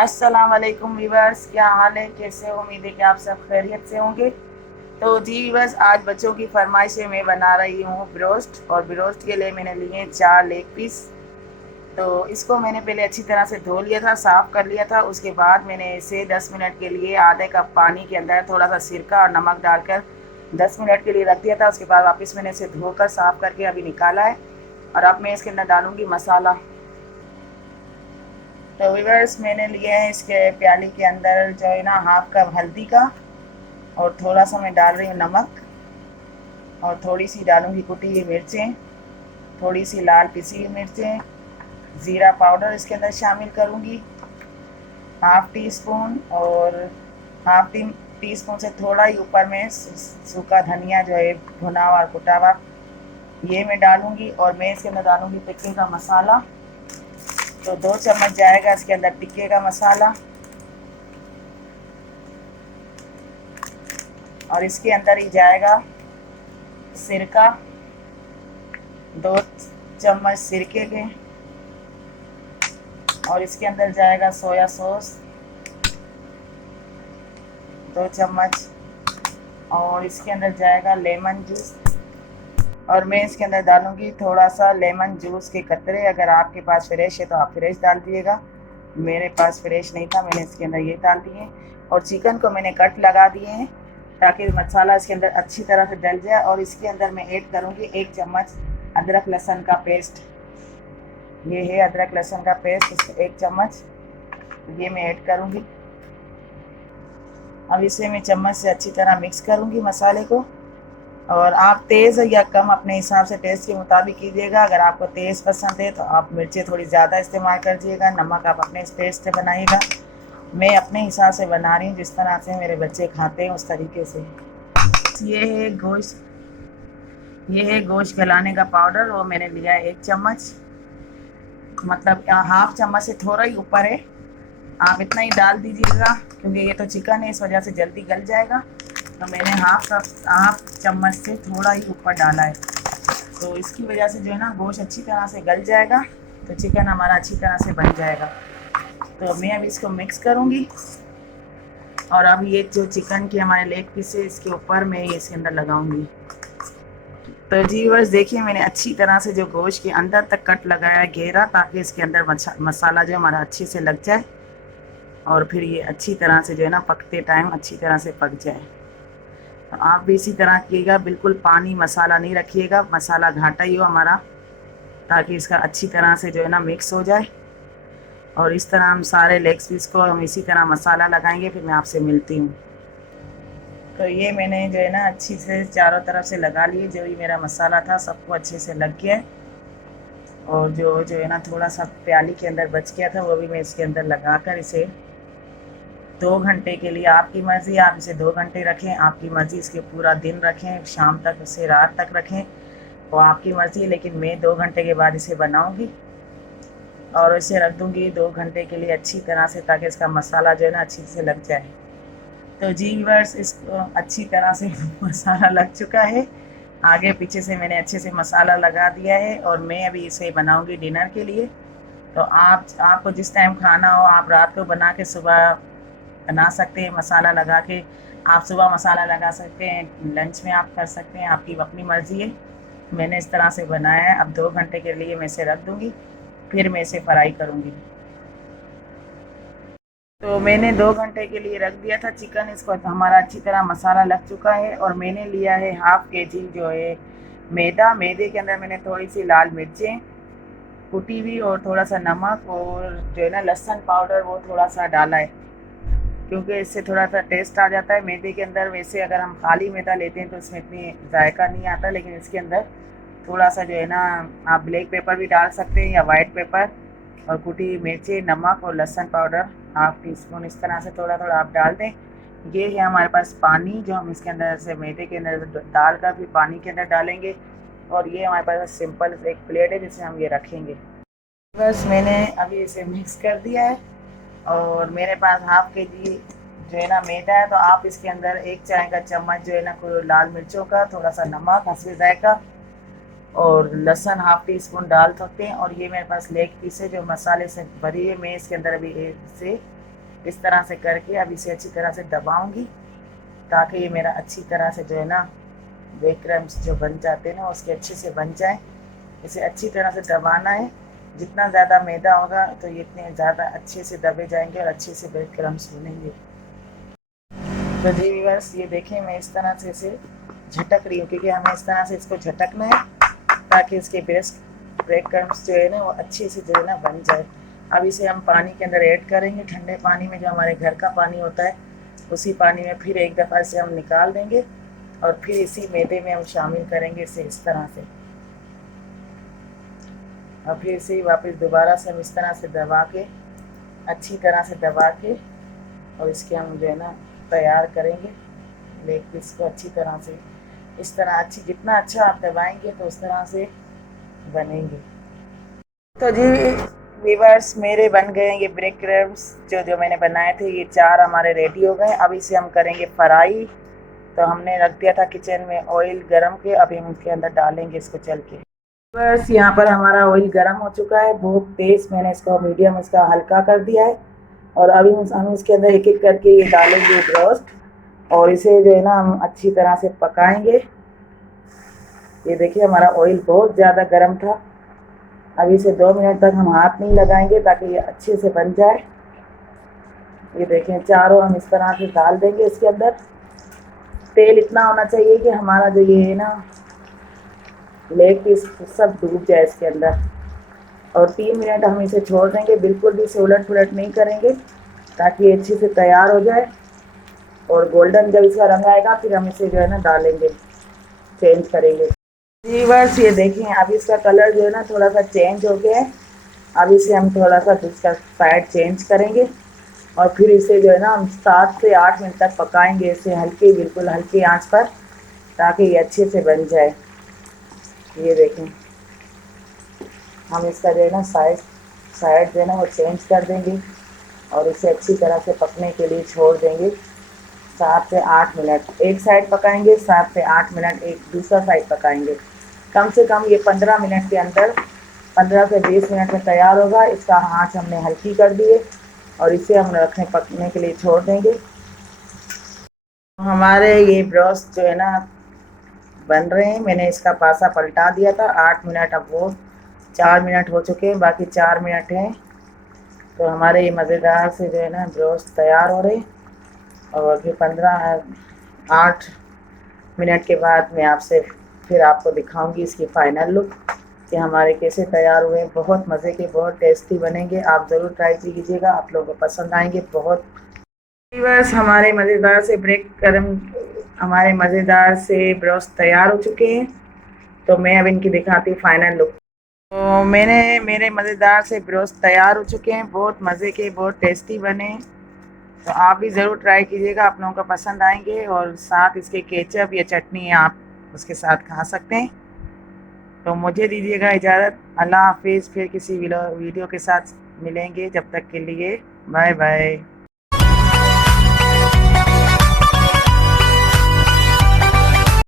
अस्सलाम वालेकुम वीवर्स, क्या हाल है? कैसे हो? उम्मीद है कि आप सब खैरियत से होंगे। तो जी वीवर्स, आज बच्चों की फरमाइश से मैं बना रही हूँ ब्रोस्ट। और ब्रोस्ट के लिए मैंने लिए 4 लेग पीस। तो इसको मैंने पहले अच्छी तरह से धो लिया था, साफ़ कर लिया था। उसके बाद मैंने इसे 10 मिनट के लिए आधे कप पानी के अंदर थोड़ा सा सिरका और नमक डालकर 10 मिनट के लिए रख दिया था। उसके बाद वापस मैंने इसे धोकर साफ़ करके अभी निकाला है। और अब मैं इसके अंदर डालूँगी मसाला। तो व्यूअर्स, मैंने लिए हैं इसके प्याली के अंदर जो है ना हाफ कप हल्दी का, और थोड़ा सा मैं डाल रही हूँ नमक, और थोड़ी सी डालूँगी कुटी हुई मिर्चें, थोड़ी सी लाल पिसी हुई मिर्चें, ज़ीरा पाउडर इसके अंदर शामिल करूँगी हाफ टी स्पून, और हाफ टी स्पून से थोड़ा ही ऊपर में सूखा धनिया जो है भुना हुआ कुटा हुआ ये मैं डालूँगी। और मैं इसके अंदर डालूँगी टिक्के का मसाला। तो 2 चम्मच जाएगा इसके अंदर टिक्के का मसाला। और इसके अंदर ही जाएगा सिरका, 2 चम्मच सिरके के। और इसके अंदर जाएगा सोया सॉस 2 चम्मच। और इसके अंदर जाएगा लेमन जूस। और मैं इसके अंदर डालूँगी थोड़ा सा लेमन जूस के कतरे। अगर आपके पास फ्रेश है तो आप फ्रेश डाल दीजिएगा, मेरे पास फ्रेश नहीं था, मैंने इसके अंदर ये डाल दिए। और चिकन को मैंने कट लगा दिए हैं ताकि मसाला इसके अंदर अच्छी तरह से डल जाए। और इसके अंदर मैं ऐड करूँगी 1 चम्मच अदरक लहसुन का पेस्ट। ये है अदरक लहसुन का पेस्ट, 1 चम्मच ये मैं ऐड करूँगी। अब इसे मैं चम्मच से अच्छी तरह मिक्स करूँगी मसाले को। और आप तेज़ या कम अपने हिसाब से टेस्ट के मुताबिक कीजिएगा। अगर आपको तेज़ पसंद है तो आप मिर्चें थोड़ी ज़्यादा इस्तेमाल कर दीजिएगा, नमक आप अपने टेस्ट से बनाइएगा। मैं अपने हिसाब से बना रही हूँ, जिस तरह से मेरे बच्चे खाते हैं उस तरीके से। ये है गोश्त गलाने का पाउडर, वो मैंने लिया है 1 चम्मच, मतलब हाफ चम्मच से थोड़ा ही ऊपर है। आप इतना ही डाल दीजिएगा क्योंकि ये तो चिकन है, इस वजह से जल्दी गल जाएगा। तो मैंने हाफ चम्मच से थोड़ा ही ऊपर डाला है। तो इसकी वजह से जो है ना गोश्त अच्छी तरह से गल जाएगा, तो चिकन हमारा अच्छी तरह से बन जाएगा। तो मैं अब इसको मिक्स करूँगी। और अब ये जो चिकन की हमारे लेग पीस है इसके ऊपर मैं ये इसके अंदर लगाऊंगी। तो जी बस देखिए, मैंने अच्छी तरह से जो गोश्त के अंदर तक कट लगाया गहरा, ताकि इसके अंदर मसाला जो हमारा अच्छे से लग जाए और फिर ये अच्छी तरह से जो है ना पकते टाइम अच्छी तरह से पक जाए। तो आप भी इसी तरह कीजिएगा, बिल्कुल पानी मसाला नहीं रखिएगा, मसाला घाटा ही हो हमारा, ताकि इसका अच्छी तरह से जो है ना मिक्स हो जाए। और इस तरह हम सारे लेग पीस को हम इसी तरह मसाला लगाएंगे, फिर मैं आपसे मिलती हूँ। तो ये मैंने जो है ना अच्छी से चारों तरफ से लगा लिए, जो भी मेरा मसाला था सबको अच्छे से लग गया है। और जो जो है ना थोड़ा सा प्याली के अंदर बच गया था वो भी मैं इसके अंदर लगाकर इसे 2 घंटे के लिए, आपकी मर्ज़ी, आप इसे 2 घंटे रखें, आपकी मर्ज़ी इसके पूरा दिन रखें, शाम तक इसे रात तक रखें, वो आपकी मर्ज़ी है। लेकिन मैं 2 घंटे के बाद इसे बनाऊँगी और इसे रख दूँगी 2 घंटे के लिए अच्छी तरह से, ताकि इसका मसाला जो है ना अच्छी से लग जाए। तो जी व्यूअर्स, इसको अच्छी तरह से मसाला लग चुका है, आगे पीछे से मैंने अच्छे से मसाला लगा दिया है। और मैं अभी इसे बनाऊँगी डिनर के लिए। तो आपको जिस टाइम खाना हो आप रात को बना के सुबह बना सकते हैं मसाला लगा के। आप सुबह मसाला लगा सकते हैं, लंच में आप कर सकते हैं, आपकी अपनी मर्ज़ी है। मैंने इस तरह से बनाया है। अब 2 घंटे के लिए मैं इसे रख दूँगी, फिर मैं इसे फ्राई करूँगी। तो मैंने 2 घंटे के लिए रख दिया था चिकन, इसको तो हमारा अच्छी तरह मसाला लग चुका है। और मैंने लिया है हाफ़ केजी जो है मैदा। मैदे के अंदर मैंने थोड़ी सी लाल मिर्चें कुटी हुई और थोड़ा सा नमक और जो है ना लहसुन पाउडर वो थोड़ा सा डाला है, क्योंकि इससे थोड़ा सा टेस्ट आ जाता है मैदे के अंदर। वैसे अगर हम खाली मैदा लेते हैं तो इसमें इतनी जायका नहीं आता, लेकिन इसके अंदर थोड़ा सा जो है ना आप ब्लैक पेपर भी डाल सकते हैं या वाइट पेपर, और कुटी हुई मिर्ची, नमक और लहसुन पाउडर हाफ टी स्पून, इस तरह से थोड़ा थोड़ा आप डाल दें। ये है हमारे पास पानी, जो हम इसके अंदर से मैदे के अंदर डाल कर फिर पानी के अंदर डालेंगे। और ये हमारे पास सिंपल एक प्लेट है जिसमें हम ये रखेंगे। बस मैंने अभी इसे मिक्स कर दिया है। और मेरे पास हाफ के जी जो है ना मैदा है, तो आप इसके अंदर 1 चाय का चम्मच जो है ना कोई लाल मिर्चों का, थोड़ा सा नमक हस्बे जायका, और लहसुन हाफ टी स्पून डाल सकते हैं। और ये मेरे पास लेग पीस है जो मसाले से भरी है, मैं इसके अंदर अभी इसे इस तरह से करके अब इसे अच्छी तरह से दबाऊंगी ताकि ये मेरा अच्छी तरह से जो है ना ब्रेड क्रम्स जो बन जाते हैं ना उसके अच्छे से बन जाए। इसे अच्छी तरह से दबाना है, जितना ज़्यादा मैदा होगा तो ये इतने ज़्यादा अच्छे से दबे जाएंगे और अच्छे से ब्रेड क्रम्स बनेंगे। तो जी व्यूअर्स, ये देखें मैं इस तरह से इसे झटक रही हूँ क्योंकि हमें इस तरह से इसको झटकना है ताकि इसके ब्रेड क्रम्स जो है ना वो अच्छे से जो है ना बन जाए। अब इसे हम पानी के अंदर ऐड करेंगे, ठंडे पानी में, जो हमारे घर का पानी होता है उसी पानी में फिर एक दफ़ा इसे हम निकाल देंगे और फिर इसी मैदे में हम शामिल करेंगे इसे इस तरह से। और फिर इसे वापस दोबारा से हम इस तरह से दबा के, अच्छी तरह से दबा के, और इसके हम जो है ना तैयार करेंगे लेग पीस को अच्छी तरह से। इस तरह अच्छी, जितना अच्छा आप दबाएंगे तो उस तरह से बनेंगे। तो जी वीवर्स, मेरे बन गए ये ब्रेड क्रम्स जो मैंने बनाए थे, ये 4 हमारे रेडी हो गए। अब इसे हम करेंगे फ्राई। तो हमने रख दिया था किचन में ऑयल गरम के, अभी हम उसके अंदर डालेंगे इसको चल के। बस यहाँ पर हमारा ऑयल गरम हो चुका है बहुत तेज़, मैंने इसको मीडियम इसका हल्का कर दिया है। और अभी हम इसके अंदर एक एक करके ये डालेंगे ब्रोस्ट, और इसे जो है ना हम अच्छी तरह से पकाएंगे। ये देखिए हमारा ऑयल बहुत ज़्यादा गर्म था। अभी इसे 2 मिनट तक हम हाथ नहीं लगाएंगे ताकि ये अच्छे से बन जाए। ये देखें चारों हम इस तरह से डाल देंगे इसके अंदर। तेल इतना होना चाहिए कि हमारा जो ये है ना लेग पीस सब डूब जाए इसके अंदर। और 3 मिनट हम इसे छोड़ देंगे, बिल्कुल भी इसे उलट पुलट नहीं करेंगे ताकि ये अच्छे से तैयार हो जाए। और गोल्डन जब इसका रंग आएगा फिर हम इसे जो है ना डालेंगे, चेंज करेंगे। जी बस ये देखें अभी इसका कलर जो है ना थोड़ा सा चेंज हो गया है। अब इसे हम थोड़ा सा इसका साइड चेंज करेंगे और फिर इसे जो है ना हम 7 से 8 मिनट तक पकाएंगे इसे हल्की, बिल्कुल हल्की आंच पर, ताकि ये अच्छे से बन जाए। ये देखें हम इसका जो है ना साइड जो है ना वो चेंज कर देंगे और इसे अच्छी तरह से पकने के लिए छोड़ देंगे 7 से 8 मिनट। एक साइड पकाएंगे 7 से 8 मिनट, एक दूसरा साइड पकाएंगे। कम से कम ये 15 मिनट के अंदर, 15 से 20 मिनट में तैयार होगा। इसका आँच हमने हल्की कर दी है और इसे हम पकने के लिए छोड़ देंगे। हमारे ये ब्रोस्ट जो है ना बन रहे हैं। मैंने इसका पासा पलटा दिया था 8 मिनट, अब वो 4 मिनट हो चुके हैं, बाकी 4 मिनट हैं। तो हमारे ये मज़ेदार से जो है ना ब्रोस्ट तैयार हो रहे। और फिर 8 मिनट के बाद मैं आपसे फिर आपको दिखाऊंगी इसकी फ़ाइनल लुक कि हमारे कैसे तैयार हुए। बहुत मज़े के, बहुत टेस्टी बनेंगे। आप ज़रूर ट्राई कीजिएगा, आप लोगों को पसंद आएंगे बहुत। बस हमारे मज़ेदार से ब्रोस्ट तैयार हो चुके हैं। तो मैं अब इनकी दिखाती हूँ फ़ाइनल लुक। तो मेरे मज़ेदार से ब्रोस्ट तैयार हो चुके हैं, बहुत मज़े के, बहुत टेस्टी बने। तो आप भी ज़रूर ट्राई कीजिएगा, आप लोगों को पसंद आएंगे। और साथ इसके केचप या चटनी आप उसके साथ खा सकते हैं। तो मुझे दीजिएगा इजाज़त, अल्लाह हाफिज़। फिर किसी वीडियो के साथ मिलेंगे, जब तक के लिए बाय बाय।